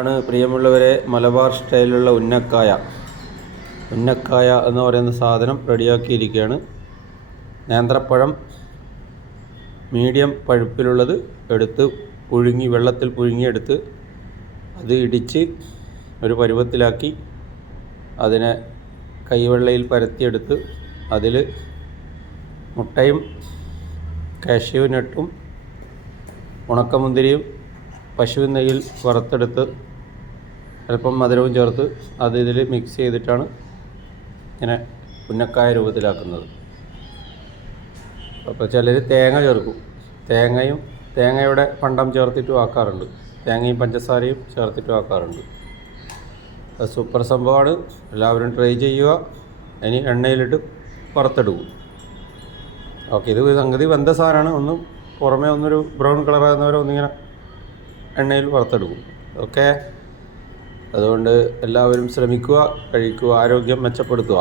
ആണ് പ്രിയമുള്ളവരെ, മലബാർ സ്റ്റൈലിലുള്ള ഉന്നക്കായ എന്ന് പറയുന്ന സാധനം റെഡിയാക്കിയിരിക്കുകയാണ്. നേന്ത്രപ്പഴം മീഡിയം പഴുപ്പിലുള്ളത് എടുത്ത് വെള്ളത്തിൽ പുഴുങ്ങിയെടുത്ത് അത് ഇടിച്ച് ഒരു പരുവത്തിലാക്കി അതിനെ കൈവെള്ളയിൽ പരത്തിയെടുത്ത് അതിൽ മുട്ടയും കാഷ്യൂ നട്ടും ഉണക്കമുന്തിരിയും പശുവിൻ നെയ്യിൽ വറുത്തെടുത്ത് അല്പം മധുരവും ചേർത്ത് അത് ഇതിൽ മിക്സ് ചെയ്തിട്ടാണ് ഇങ്ങനെ ഉന്നക്കായ രൂപത്തിലാക്കുന്നത്. അപ്പോൾ ചിലർ തേങ്ങ ചേർക്കും. തേങ്ങയുടെ പണ്ടം ചേർത്തിട്ടും ആക്കാറുണ്ട്. തേങ്ങയും പഞ്ചസാരയും ചേർത്തിട്ടും ആക്കാറുണ്ട്. അത് സൂപ്പർ സംഭവമാണ്. എല്ലാവരും ട്രൈ ചെയ്യുക. ഇനി എണ്ണയിലിട്ട് വറുത്തെടുക്കും. ഓക്കെ, ഇത് സംഗതി വെന്ത സാധനമാണ്. ഒന്ന് പുറമേ ഒന്നൊരു ബ്രൗൺ കളറാകുന്നവരെ ഒന്നിങ്ങനെ എണ്ണയിൽ വറുത്തെടുക്കും. ഓക്കെ, അതുകൊണ്ട് എല്ലാവരും ശ്രമിക്കുക, കഴിക്കുക, ആരോഗ്യം മെച്ചപ്പെടുത്തുക.